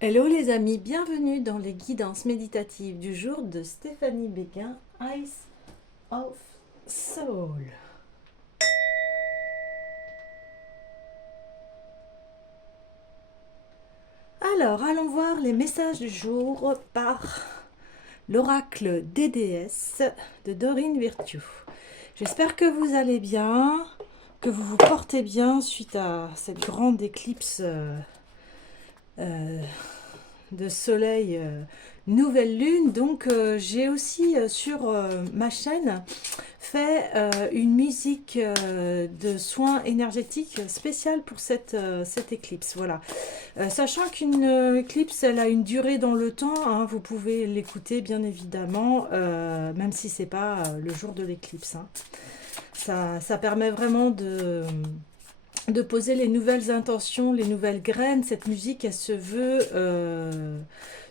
Hello les amis, bienvenue dans les guidances méditatives du jour de Stéphanie Béguin, Eyes of Soul. Alors, allons voir les messages du jour par l'oracle des déesses de Dorine Virtue. J'espère que vous allez bien, que vous vous portez bien suite à cette grande éclipse euh, de soleil, nouvelle lune. Donc j'ai aussi sur ma chaîne fait une musique de soins énergétiques spéciale pour cette éclipse. Voilà. Sachant qu'une éclipse, elle a une durée dans le temps, hein, vous pouvez l'écouter bien évidemment, même si c'est pas le jour de l'éclipse. Hein. Ça permet vraiment de poser les nouvelles intentions, les nouvelles graines. Cette musique, elle se veut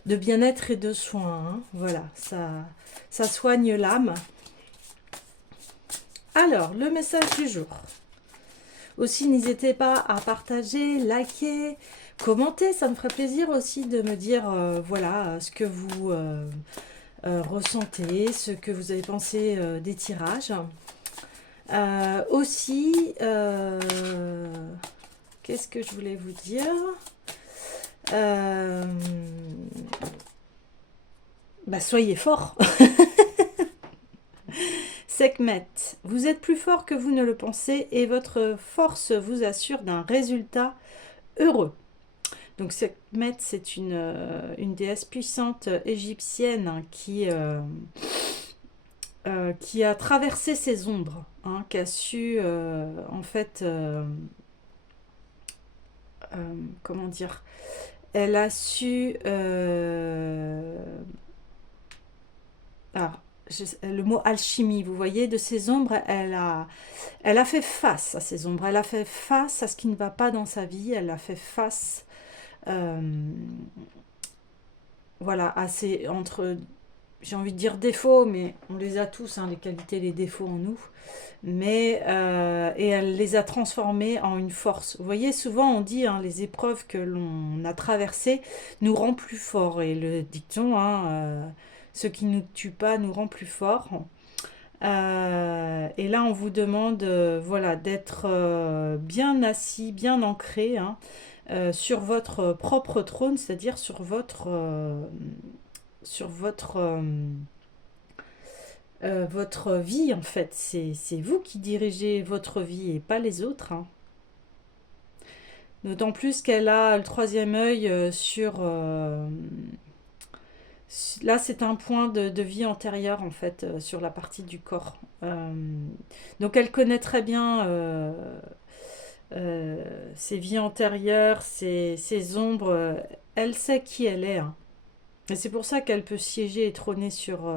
de bien-être et de soins. Hein. Voilà, ça soigne l'âme. Alors, le message du jour. Aussi, n'hésitez pas à partager, liker, commenter. Ça me ferait plaisir aussi de me dire, voilà, ce que vous ressentez, ce que vous avez pensé des tirages. Aussi, qu'est-ce que je voulais vous dire Soyez forts. Sekhmet, vous êtes plus fort que vous ne le pensez et votre force vous assure d'un résultat heureux. Donc Sekhmet, c'est une déesse puissante égyptienne hein, qui a traversé ses ombres, hein, qui a su en fait, comment dire, elle a su ah, le mot alchimie, vous voyez, de ses ombres, elle a fait face à ses ombres, elle a fait face à ce qui ne va pas dans sa vie, elle a fait face, euh, voilà, à ses, entre, j'ai envie de dire défauts, mais on les a tous, hein, les qualités, les défauts en nous, mais, et elle les a transformés en une force. Vous voyez, souvent on dit, hein, les épreuves que l'on a traversées nous rend plus forts, et le dicton, hein, ce qui ne nous tue pas nous rend plus forts. Et là, on vous demande voilà, d'être bien assis, bien ancré hein, sur votre propre trône, c'est-à-dire sur votre vie, en fait. C'est vous qui dirigez votre vie et pas les autres. Hein. D'autant plus qu'elle a le troisième œil sur... là, c'est un point de vie antérieure, en fait, sur la partie du corps. Donc, elle connaît très bien ses vies antérieures, ses ombres. Elle sait qui elle est. Hein. Et c'est pour ça qu'elle peut siéger et trôner sur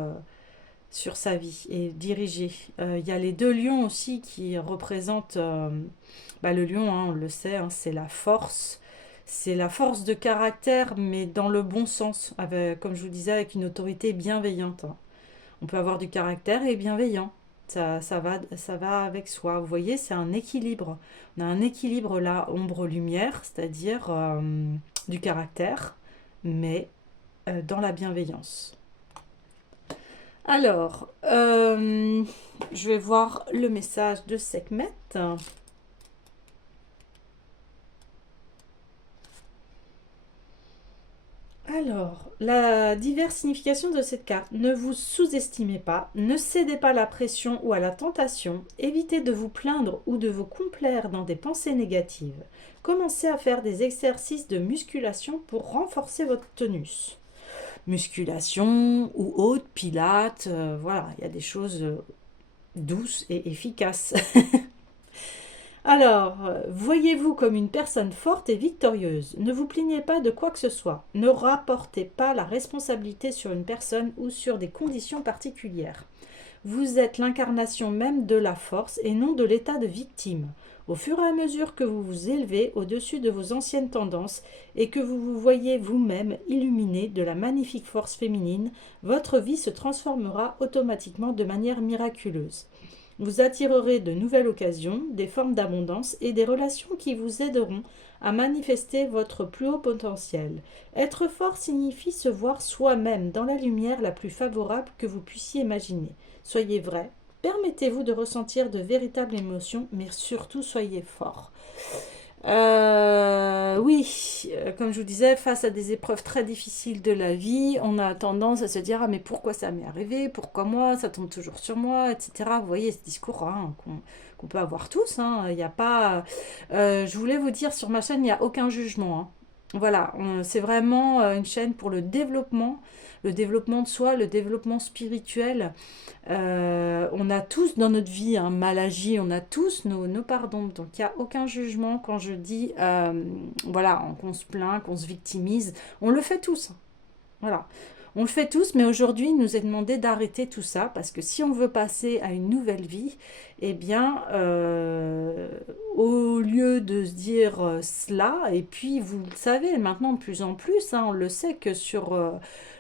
sa vie et diriger. Il y a les deux lions aussi qui représentent... le lion, hein, on le sait, hein, c'est la force. C'est la force de caractère, mais dans le bon sens, avec, comme je vous disais, avec une autorité bienveillante. Hein. On peut avoir du caractère et bienveillant. Ça va avec soi. Vous voyez, c'est un équilibre. On a un équilibre là, ombre-lumière, c'est-à-dire du caractère, mais dans la bienveillance. Alors, je vais voir le message de Sekhmet. Alors, la diverse signification de cette carte. Ne vous sous-estimez pas, ne cédez pas à la pression ou à la tentation, évitez de vous plaindre ou de vous complaire dans des pensées négatives. Commencez à faire des exercices de musculation pour renforcer votre tonus. Musculation ou autre, pilates, voilà, il y a des choses douces et efficaces. Alors, voyez-vous comme une personne forte et victorieuse. Ne vous plaignez pas de quoi que ce soit. Ne rapportez pas la responsabilité sur une personne ou sur des conditions particulières. Vous êtes l'incarnation même de la force et non de l'état de victime. Au fur et à mesure que vous vous élevez au-dessus de vos anciennes tendances et que vous vous voyez vous-même illuminé de la magnifique force féminine, votre vie se transformera automatiquement de manière miraculeuse. Vous attirerez de nouvelles occasions, des formes d'abondance et des relations qui vous aideront à manifester votre plus haut potentiel. Être fort signifie se voir soi-même dans la lumière la plus favorable que vous puissiez imaginer. Soyez vrai, permettez-vous de ressentir de véritables émotions, mais surtout soyez fort. Oui, comme je vous disais, face à des épreuves très difficiles de la vie, on a tendance à se dire: ah, mais pourquoi ça m'est arrivé? Pourquoi moi? Ça tombe toujours sur moi, etc. Vous voyez ce discours hein, qu'on peut avoir tous. Hein. Il n'y a pas. Je voulais vous dire sur ma chaîne, il n'y a aucun jugement. Hein. Voilà, c'est vraiment une chaîne pour le développement de soi, le développement spirituel. On a tous dans notre vie un mal agi, on a tous nos pardons. Donc il n'y a aucun jugement quand je dis voilà, qu'on se plaint, qu'on se victimise. On le fait tous. Voilà. On le fait tous, mais aujourd'hui, il nous est demandé d'arrêter tout ça parce que si on veut passer à une nouvelle vie, eh bien, au lieu de se dire cela, et puis vous le savez maintenant de plus en plus, hein, on le sait que sur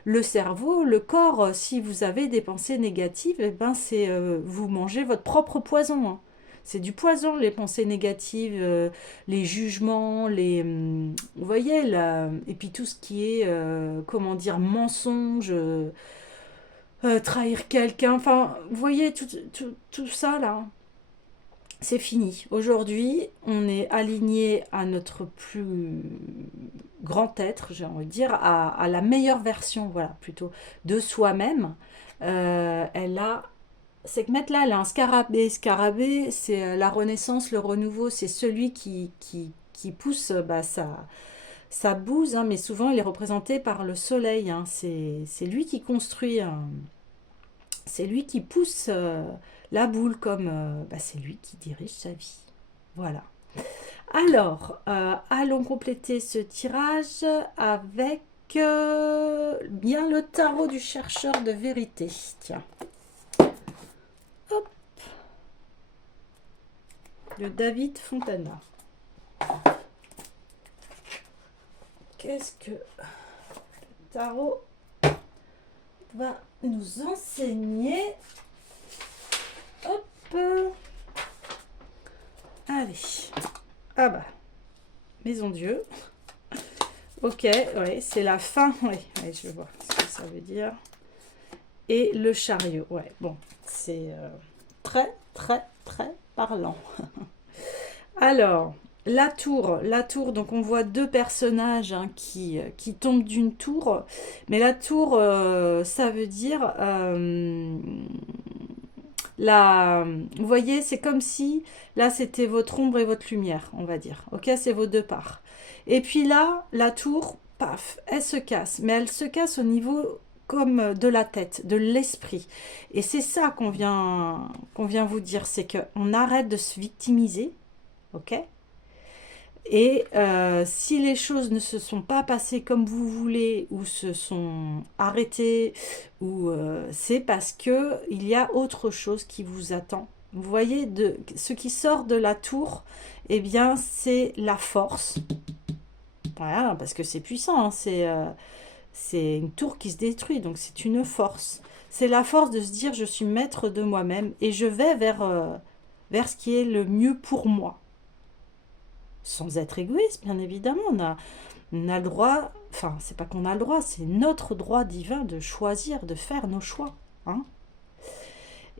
le cerveau, le corps, si vous avez des pensées négatives, eh ben, c'est vous mangez votre propre poison. Hein. C'est du poison, les pensées négatives, les jugements, vous voyez, là, et puis tout ce qui est, comment dire, mensonge, trahir quelqu'un, enfin, vous voyez, tout ça, là, c'est fini. Aujourd'hui, on est aligné à notre plus grand être, j'ai envie de dire, à la meilleure version, voilà, plutôt, de soi-même. Elle a c'est que mettre là, elle a un scarabée. Scarabée, c'est la renaissance, le renouveau, c'est celui qui pousse sa bouse, hein, mais souvent il est représenté par le soleil. Hein, c'est lui qui construit, c'est lui qui pousse la boule, comme c'est lui qui dirige sa vie. Voilà. Alors, allons compléter ce tirage avec bien le tarot du chercheur de vérité. Tiens. Hop. De David Fontana. Qu'est-ce que le tarot va nous enseigner? Hop. Allez. Ah bah. Maison Dieu. Ok, ouais, c'est la fin. Oui, ouais, je vois ce que ça veut dire. Et le chariot. Ouais, bon, c'est très, très, très parlant. Alors, la tour, donc on voit deux personnages hein, qui tombent d'une tour, mais la tour, ça veut dire, vous voyez, c'est comme si, là c'était votre ombre et votre lumière, on va dire, ok, c'est vos deux parts. Et puis là, la tour, paf, elle se casse, mais elle se casse au niveau comme de la tête, de l'esprit. Et c'est ça qu'on vient vous dire, c'est qu'on arrête de se victimiser, ok? Et si les choses ne se sont pas passées comme vous voulez ou se sont arrêtées, ou c'est parce que il y a autre chose qui vous attend. Vous voyez, ce qui sort de la tour, eh bien, c'est la force. Voilà, parce que c'est puissant, hein, c'est une tour qui se détruit, donc c'est une force. C'est la force de se dire, je suis maître de moi-même et je vais vers ce qui est le mieux pour moi. Sans être égoïste, bien évidemment, on a le droit, enfin, c'est pas qu'on a le droit, c'est notre droit divin de choisir, de faire nos choix. Hein.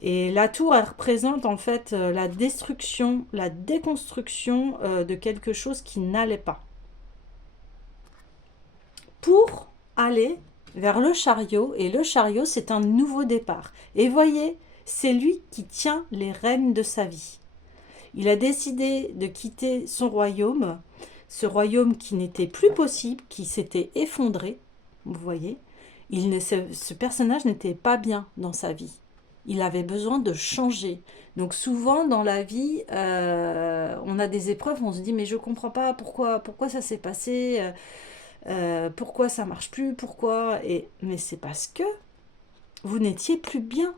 Et la tour, elle représente en fait la destruction, la déconstruction de quelque chose qui n'allait pas. Pour aller vers le chariot, et le chariot, c'est un nouveau départ. Et voyez, c'est lui qui tient les rênes de sa vie. Il a décidé de quitter son royaume, ce royaume qui n'était plus possible, qui s'était effondré, vous voyez. Ce personnage n'était pas bien dans sa vie. Il avait besoin de changer. Donc souvent dans la vie, on a des épreuves, on se dit mais je ne comprends pas pourquoi ça s'est passé, pourquoi ça marche plus, mais c'est parce que vous n'étiez plus bien.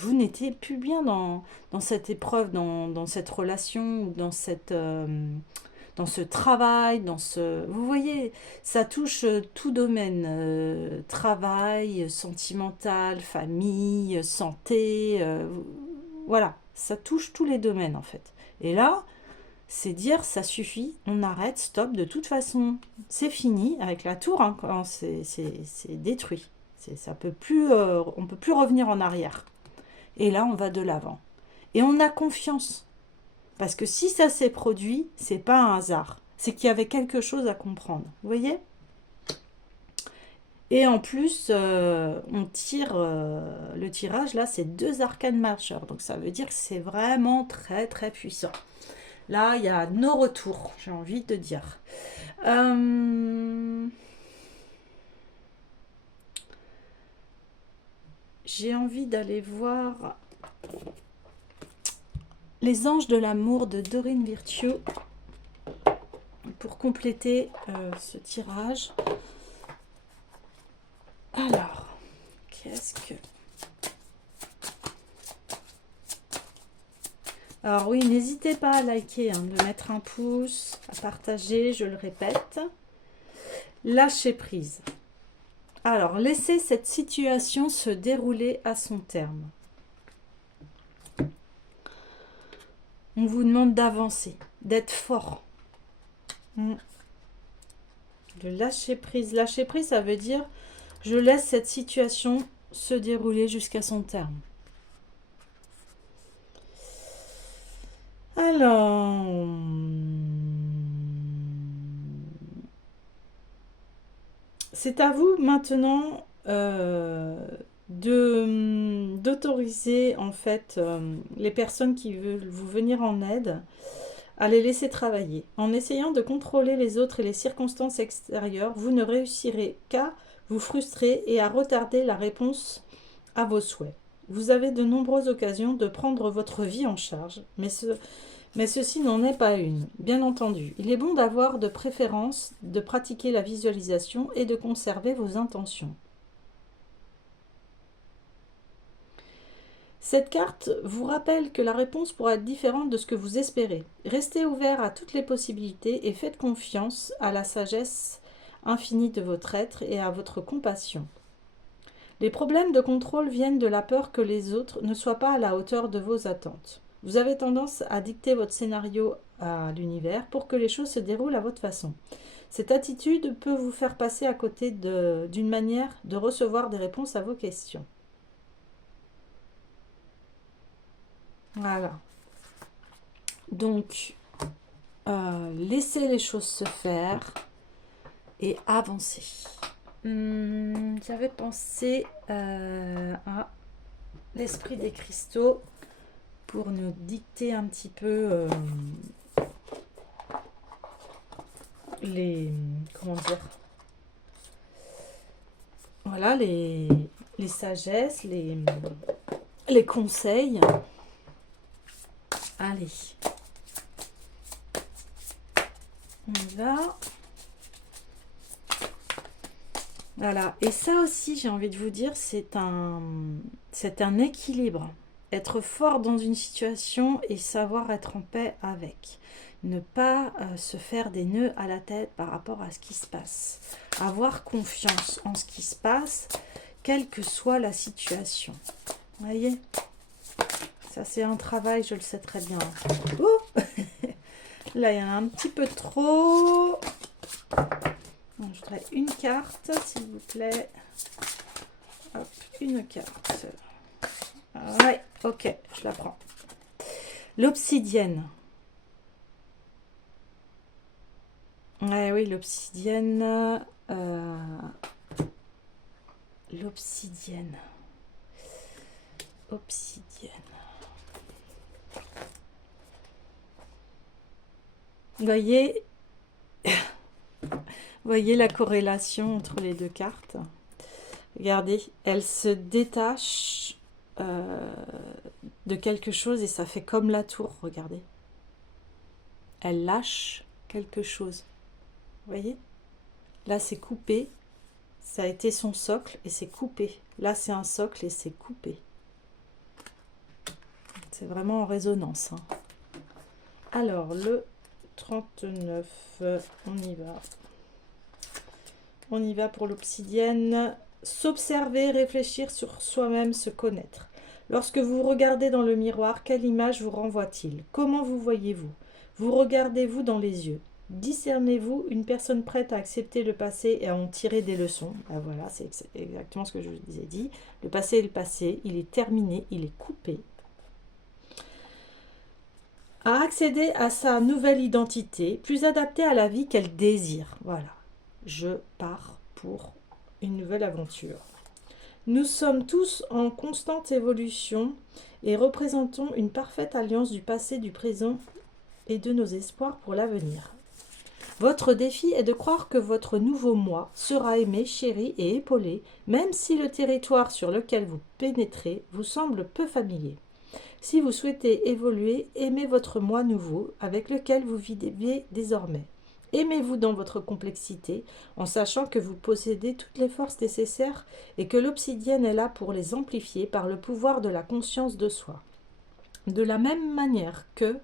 Vous n'étiez plus bien dans cette épreuve, dans cette relation, dans ce travail, Vous voyez, ça touche tout domaine. Travail, sentimental, famille, santé. Voilà, ça touche tous les domaines en fait. Et là, c'est dire ça suffit, on arrête, stop, de toute façon, c'est fini avec la tour, hein, quand c'est détruit. Ça peut plus, on peut plus revenir en arrière. Et là, on va de l'avant. Et on a confiance. Parce que si ça s'est produit, c'est pas un hasard. C'est qu'il y avait quelque chose à comprendre. Vous voyez? Et en plus, on tire, le tirage, là, c'est 2 arcanes majeurs. Donc ça veut dire que c'est vraiment très très puissant. Là, il y a nos retours, j'ai envie de dire. J'ai envie d'aller voir les anges de l'amour de Dorine Virtue pour compléter ce tirage. Alors, qu'est-ce que... Alors oui, n'hésitez pas à liker, hein, de mettre un pouce, à partager, je le répète. Lâcher prise. Alors, laissez cette situation se dérouler à son terme. On vous demande d'avancer, d'être fort. De lâcher prise. Lâcher prise, ça veut dire je laisse cette situation se dérouler jusqu'à son terme. Alors, c'est à vous maintenant d'autoriser en fait les personnes qui veulent vous venir en aide à les laisser travailler. En essayant de contrôler les autres et les circonstances extérieures, vous ne réussirez qu'à vous frustrer et à retarder la réponse à vos souhaits. Vous avez de nombreuses occasions de prendre votre vie en charge, mais ceci n'en est pas une, bien entendu. Il est bon d'avoir de préférence de pratiquer la visualisation et de conserver vos intentions. Cette carte vous rappelle que la réponse pourra être différente de ce que vous espérez. Restez ouvert à toutes les possibilités et faites confiance à la sagesse infinie de votre être et à votre compassion. Les problèmes de contrôle viennent de la peur que les autres ne soient pas à la hauteur de vos attentes. Vous avez tendance à dicter votre scénario à l'univers pour que les choses se déroulent à votre façon. Cette attitude peut vous faire passer à côté d'une manière de recevoir des réponses à vos questions. Voilà. Donc, laissez les choses se faire et avancer. J'avais pensé à l'esprit des cristaux pour nous dicter un petit peu les... comment dire, voilà, les sagesses, les conseils. Allez, on y va. Voilà, et ça aussi, j'ai envie de vous dire, c'est un équilibre. Être fort dans une situation et savoir être en paix avec. Ne pas se faire des nœuds à la tête par rapport à ce qui se passe. Avoir confiance en ce qui se passe, quelle que soit la situation. Vous voyez? Ça, c'est un travail, je le sais très bien. Oh là, il y en a un petit peu trop. Je voudrais une carte, s'il vous plaît. Hop, une carte. Ouais, ok, je la prends. L'obsidienne. Ouais, oui, l'obsidienne. L'obsidienne. Obsidienne. Vous voyez la corrélation entre les deux cartes. Regardez, elle se détache de quelque chose et ça fait comme la tour, regardez. Elle lâche quelque chose. Vous voyez? Là, c'est coupé. Ça a été son socle et c'est coupé. Là, c'est un socle et c'est coupé. C'est vraiment en résonance. Hein. Alors, le 39, on y va. On y va pour l'obsidienne. S'observer, réfléchir sur soi-même, se connaître. Lorsque vous regardez dans le miroir, quelle image vous renvoie-t-il? Comment vous voyez-vous? Vous regardez-vous dans les yeux? Discernez-vous une personne prête à accepter le passé et à en tirer des leçons? Ben voilà, c'est exactement ce que je vous ai dit. Le passé est le passé, il est terminé, il est coupé. À accéder à sa nouvelle identité, plus adaptée à la vie qu'elle désire. Voilà, je pars pour une nouvelle aventure. Nous sommes tous en constante évolution et représentons une parfaite alliance du passé, du présent et de nos espoirs pour l'avenir. Votre défi est de croire que votre nouveau moi sera aimé, chéri et épaulé, même si le territoire sur lequel vous pénétrez vous semble peu familier. Si vous souhaitez évoluer, aimez votre moi nouveau avec lequel vous vivez désormais. Aimez-vous dans votre complexité, en sachant que vous possédez toutes les forces nécessaires et que l'obsidienne est là pour les amplifier par le pouvoir de la conscience de soi. De la même manière que,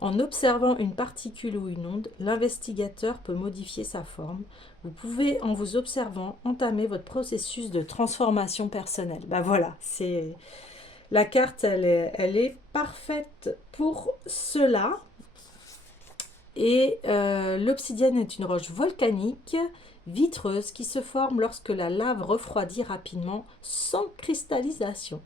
en observant une particule ou une onde, l'investigateur peut modifier sa forme, vous pouvez, en vous observant, entamer votre processus de transformation personnelle. Ben voilà, c'est... La carte, elle est parfaite pour cela. Et l'obsidienne est une roche volcanique, vitreuse, qui se forme lorsque la lave refroidit rapidement, sans cristallisation.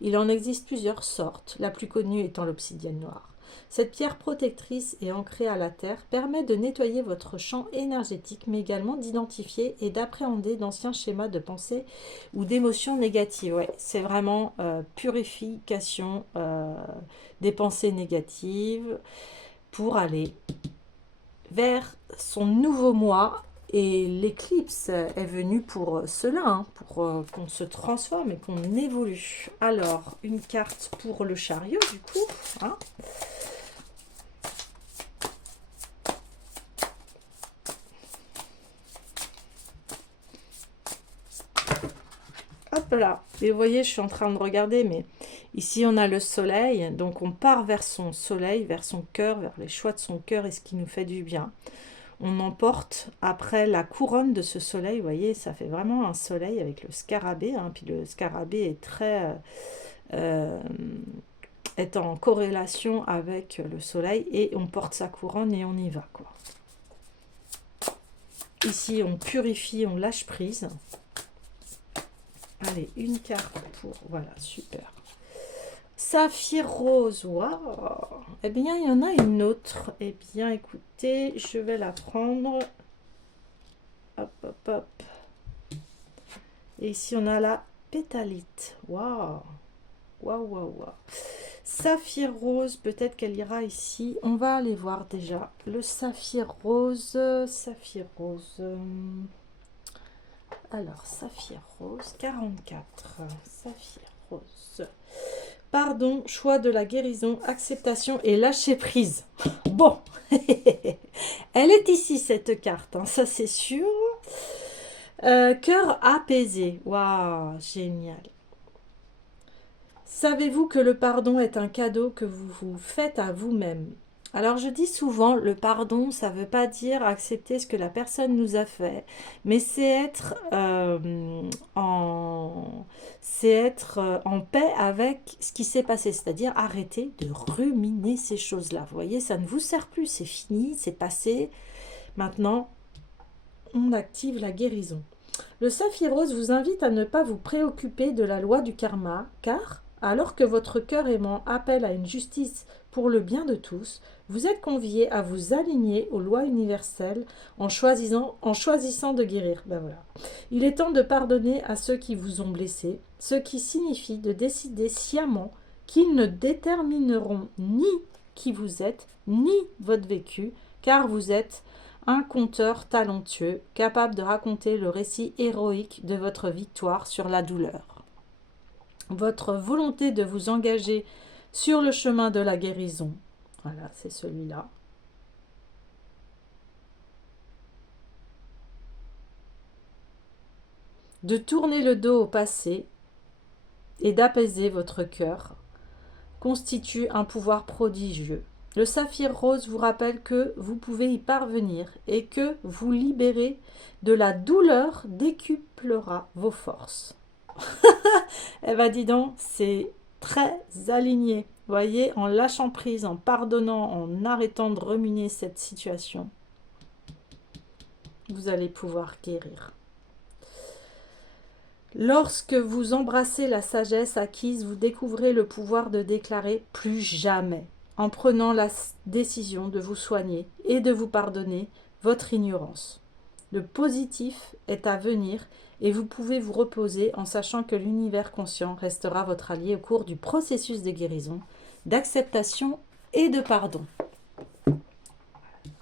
Il en existe plusieurs sortes, la plus connue étant l'obsidienne noire. Cette pierre protectrice et ancrée à la terre permet de nettoyer votre champ énergétique, mais également d'identifier et d'appréhender d'anciens schémas de pensée ou d'émotions négatives. Ouais, c'est vraiment purification des pensées négatives pour aller vers son nouveau moi. Et l'éclipse est venue pour cela, hein, pour qu'on se transforme et qu'on évolue. Alors, une carte pour le chariot, du coup. Hein. Hop là. Et vous voyez, je suis en train de regarder, mais ici, on a le soleil. Donc, on part vers son soleil, vers son cœur, vers les choix de son cœur et ce qui nous fait du bien. On emporte après la couronne de ce soleil, vous voyez, ça fait vraiment un soleil avec le scarabée, hein, puis le scarabée est très est en corrélation avec le soleil et on porte sa couronne et on y va, quoi. Ici, on purifie, on lâche prise. Allez, une carte pour, voilà, super. Saphir rose, waouh. Eh bien, il y en a une autre. Eh bien, écoutez, je vais la prendre. Hop, hop, hop. Et ici, on a la pétalite. Waouh. Waouh, waouh, waouh. Saphir rose, peut-être qu'elle ira ici. On va aller voir déjà. Le saphir rose. Saphir rose. Alors, saphir rose, 44. Saphir rose. Pardon, choix de la guérison, acceptation et lâcher prise. Bon, elle est ici cette carte, hein, ça c'est sûr. Cœur apaisé, waouh, génial. Savez-vous que le pardon est un cadeau que vous vous faites à vous-même? Alors je dis souvent, le pardon, ça ne veut pas dire accepter ce que la personne nous a fait, mais c'est être en paix avec ce qui s'est passé, c'est-à-dire arrêter de ruminer ces choses-là. Vous voyez, ça ne vous sert plus, c'est fini, c'est passé. Maintenant, on active la guérison. Le saphir rose vous invite à ne pas vous préoccuper de la loi du karma, car alors que votre cœur aimant appelle à une justice pour le bien de tous, vous êtes conviés à vous aligner aux lois universelles en choisissant de guérir. Ben voilà. Il est temps de pardonner à ceux qui vous ont blessé, ce qui signifie de décider sciemment qu'ils ne détermineront ni qui vous êtes, ni votre vécu, car vous êtes un conteur talentueux, capable de raconter le récit héroïque de votre victoire sur la douleur. Votre volonté de vous engager sur le chemin de la guérison. Voilà, c'est celui-là. De tourner le dos au passé et d'apaiser votre cœur constitue un pouvoir prodigieux. Le saphir rose vous rappelle que vous pouvez y parvenir et que vous libérer de la douleur décuplera vos forces. Eh ben dis donc, c'est très aligné. Voyez, en lâchant prise, en pardonnant, en arrêtant de ruminer cette situation, vous allez pouvoir guérir. Lorsque vous embrassez la sagesse acquise, vous découvrez le pouvoir de déclarer « plus jamais ». En prenant la décision de vous soigner et de vous pardonner votre ignorance. Le positif est à venir et vous pouvez vous reposer en sachant que l'univers conscient restera votre allié au cours du processus de guérison, d'acceptation et de pardon.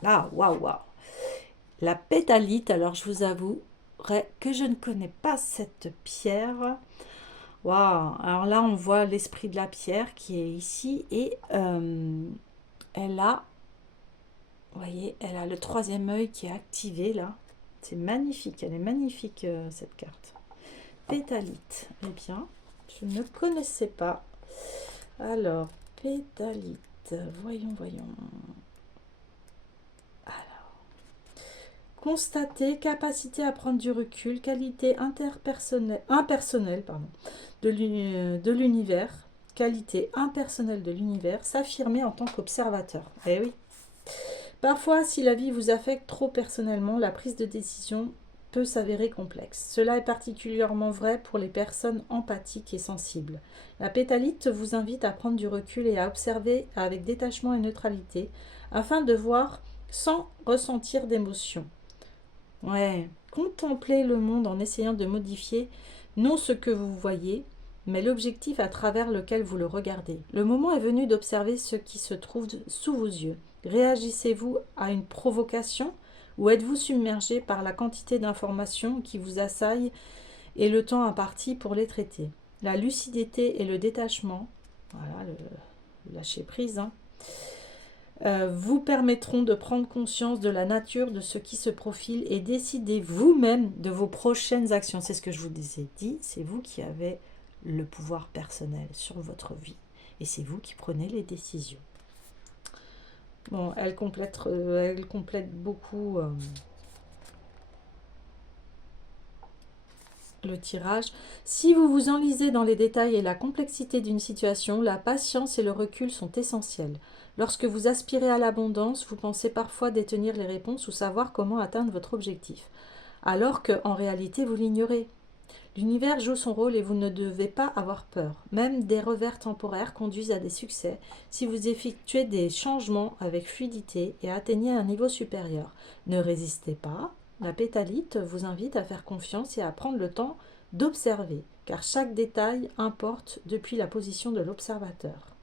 Là, waouh, waouh. La pétalite, alors je vous avouerai que je ne connais pas cette pierre. Waouh, alors là on voit l'esprit de la pierre qui est ici et elle a, vous voyez, elle a le troisième œil qui est activé là. C'est magnifique, elle est magnifique cette carte. Pétalite, eh bien, je ne connaissais pas. Alors, pétalite, voyons. Alors, constater, capacité à prendre du recul, qualité impersonnelle de l'univers, qualité impersonnelle de l'univers, s'affirmer en tant qu'observateur. Eh oui. Parfois, si la vie vous affecte trop personnellement, la prise de décision peut s'avérer complexe. Cela est particulièrement vrai pour les personnes empathiques et sensibles. La pétalite vous invite à prendre du recul et à observer avec détachement et neutralité, afin de voir sans ressentir d'émotion. Ouais, contemplez le monde en essayant de modifier non ce que vous voyez, mais l'objectif à travers lequel vous le regardez. Le moment est venu d'observer ce qui se trouve sous vos yeux. Réagissez-vous à une provocation ou êtes-vous submergé par la quantité d'informations qui vous assaillent et le temps imparti pour les traiter? La lucidité et le détachement, voilà, le lâcher prise, vous permettront de prendre conscience de la nature de ce qui se profile et décider vous-même de vos prochaines actions. C'est ce que je vous ai dit, c'est vous qui avez le pouvoir personnel sur votre vie et c'est vous qui prenez les décisions. Bon, elle complète beaucoup le tirage. Si vous vous enlisez dans les détails et la complexité d'une situation, la patience et le recul sont essentiels. Lorsque vous aspirez à l'abondance, vous pensez parfois détenir les réponses ou savoir comment atteindre votre objectif, alors qu'en réalité vous l'ignorez. L'univers joue son rôle et vous ne devez pas avoir peur. Même des revers temporaires conduisent à des succès si vous effectuez des changements avec fluidité et atteignez un niveau supérieur. Ne résistez pas. La pétalite vous invite à faire confiance et à prendre le temps d'observer, car chaque détail importe depuis la position de l'observateur.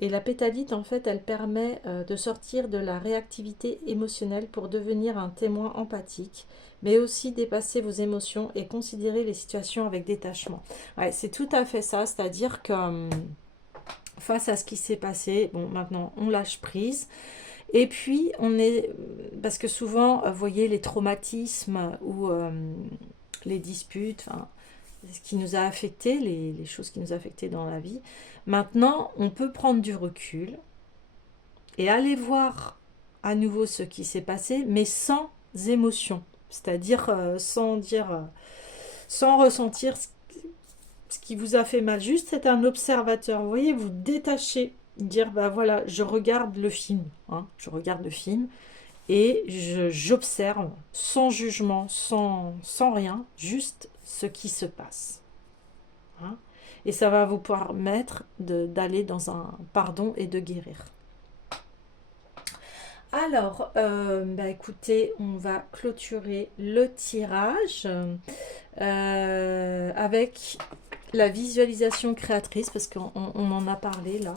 Et la pétalite, en fait, elle permet de sortir de la réactivité émotionnelle pour devenir un témoin empathique, mais aussi dépasser vos émotions et considérer les situations avec détachement. Ouais, c'est tout à fait ça, c'est-à-dire que face à ce qui s'est passé, bon, maintenant, on lâche prise. Et puis, parce que souvent, vous voyez, les traumatismes ou les disputes, ce qui nous a affecté, les choses qui nous ont affecté dans la vie. Maintenant, on peut prendre du recul et aller voir à nouveau ce qui s'est passé, mais sans émotion. C'est-à-dire sans ressentir ce qui vous a fait mal. Juste être un observateur. Vous voyez, vous détachez, dire, bah voilà, je regarde le film. Je regarde le film et j'observe sans jugement, sans rien, juste ce qui se passe. Et ça va vous permettre d'aller dans un pardon et de guérir. Alors, écoutez, on va clôturer le tirage avec la visualisation créatrice, parce qu'on en a parlé là.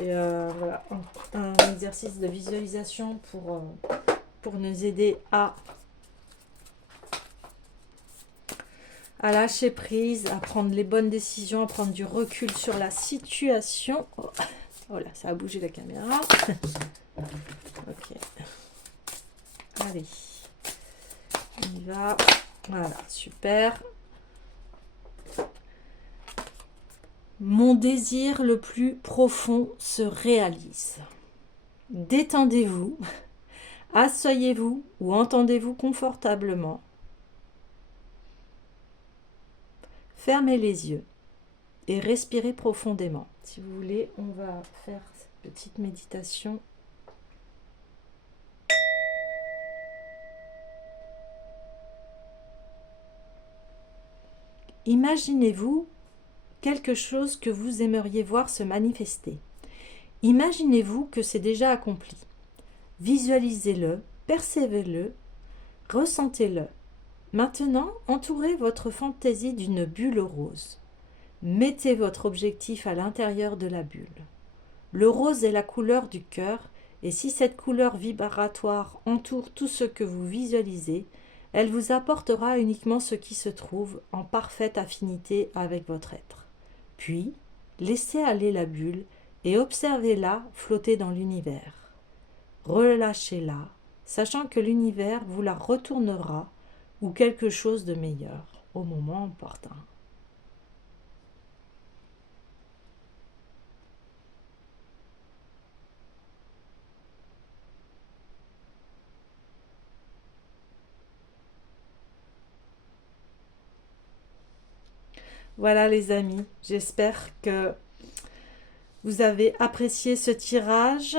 Et voilà, un exercice de visualisation pour nous aider à lâcher prise, à prendre les bonnes décisions, à prendre du recul sur la situation. Oh là, ça a bougé la caméra. Ok. Allez. On y va. Voilà, super. Mon désir le plus profond se réalise. Détendez-vous. Asseyez-vous ou entendez-vous confortablement. Fermez les yeux et respirez profondément. Si vous voulez, on va faire cette petite méditation. Imaginez-vous quelque chose que vous aimeriez voir se manifester. Imaginez-vous que c'est déjà accompli. Visualisez-le, percevez-le, ressentez-le. Maintenant, entourez votre fantaisie d'une bulle rose. Mettez votre objectif à l'intérieur de la bulle. Le rose est la couleur du cœur, et si cette couleur vibratoire entoure tout ce que vous visualisez, elle vous apportera uniquement ce qui se trouve en parfaite affinité avec votre être. Puis, laissez aller la bulle et observez-la flotter dans l'univers. Relâchez-la, sachant que l'univers vous la retournera ou quelque chose de meilleur au moment opportun. Voilà les amis, j'espère que vous avez apprécié ce tirage.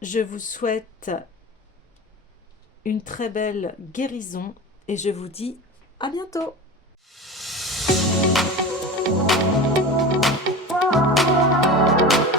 Je vous souhaite une très belle guérison et je vous dis à bientôt.